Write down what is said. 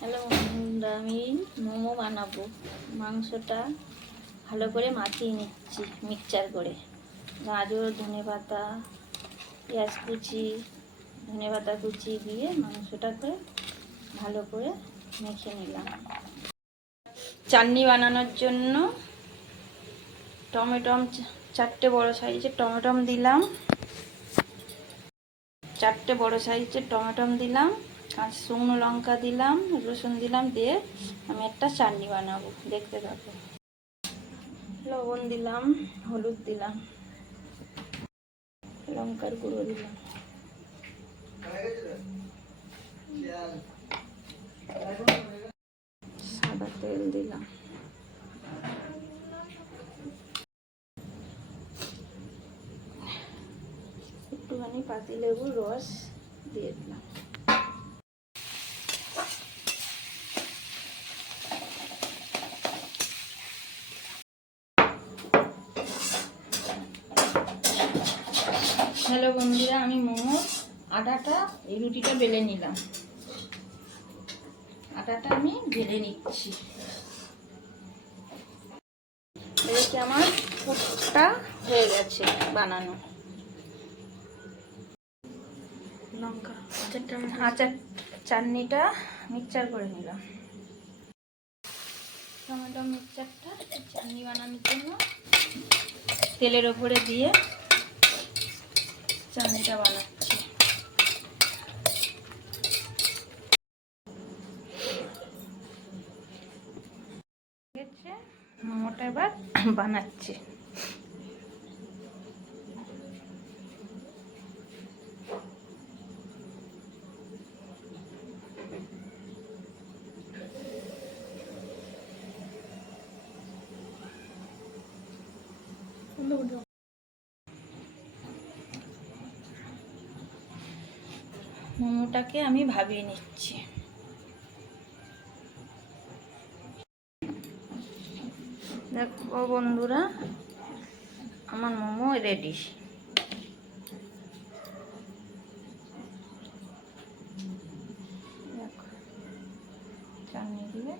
Hello বন্ধুরা, আমি মোমো বানাবো। মাংসটা ভালো করে মাখিয়ে নিচ্ছি মিক্সচার করে। গাজর, ধনেপাতা, পেঁয়াজ কুচি, ধনেপাতা কুচি দিয়ে মাংসটাকে ভালো করে মেখে নিলাম। চাটনি বানানোর জন্য টমেটম 4টে বড় সাইজের টমেটম দিলাম। 4টে বড় সাইজের টমেটম দিলাম, কাঁচা শুকনো লঙ্কা দিলাম, রসুন দিলাম, দিয়ে আমি একটা চাটনি বানাবো। দেখতে থাকো। লবণ দিলাম, হলুদ দিলাম, লঙ্কার গুঁড়ো দিলাম, সাদা তেল দিলাম, একটুখানি পাতিলেবুর রস দিয়ে দিলাম। হ্যালো বন্ধুরা, আমি মোমোর আটাটা এই রুটিটা বেলে নিলাম। আটাটা আমি বেলে নিচ্ছি। দেখি আমার পুরটা হয়ে গেছে বানানো। লঙ্কা আচার চাটনিটা মিক্সচার করে নিলাম। টমেটো মিক্সচারটা চাটনি বানানোর জন্য তেলের ওপরে দিয়ে চাটনিটা বানাচ্ছি। মোমোটা এবার বানাচ্ছি। মোমোটাকে আমি ভাবিয়ে নিচ্ছি। দেখো বন্ধুরা, আমার মোমো রেডি। দেখো চাটনি দিয়ে